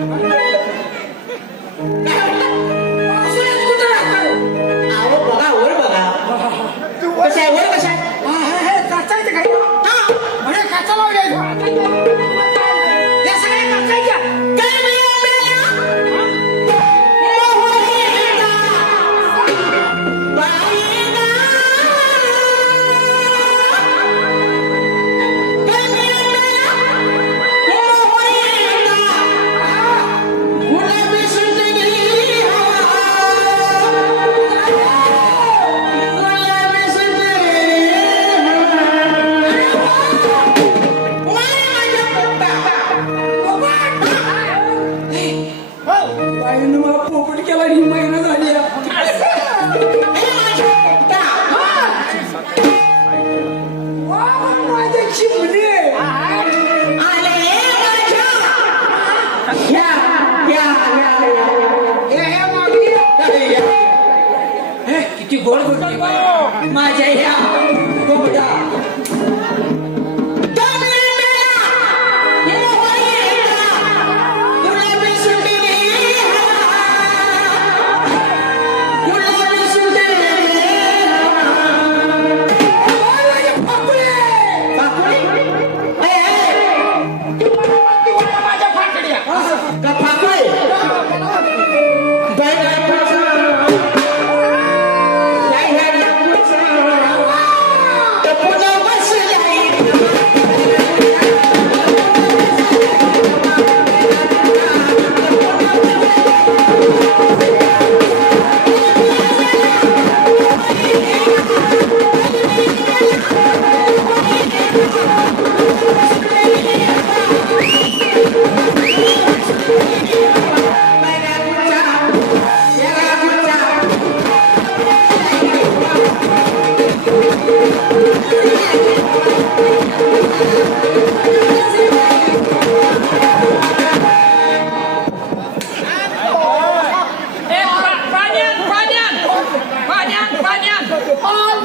Não! गेली महिना झाली शिवले किती गोड होती माझ्या ह्या कोंबडा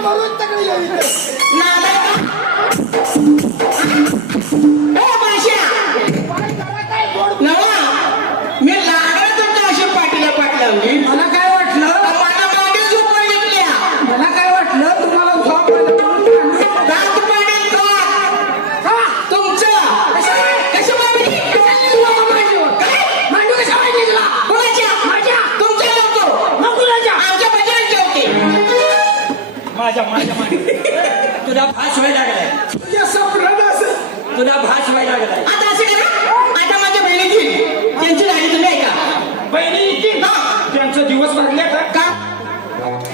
ಮಗು ತಗೊಳ್ಳಿ माझ्या माझ्या माझ्या. तुला भास व्हायला लागलाय. तुझ्या स्वप्नात असं तुला भास व्हायला लागलाय. आता असं करा. आता माझ्या बहिणीची. त्यांची गाडी तुम्ही ऐका. बहिणी हा. त्यांचं दिवस भरले का?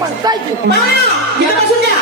पण काय पाहा, द्या.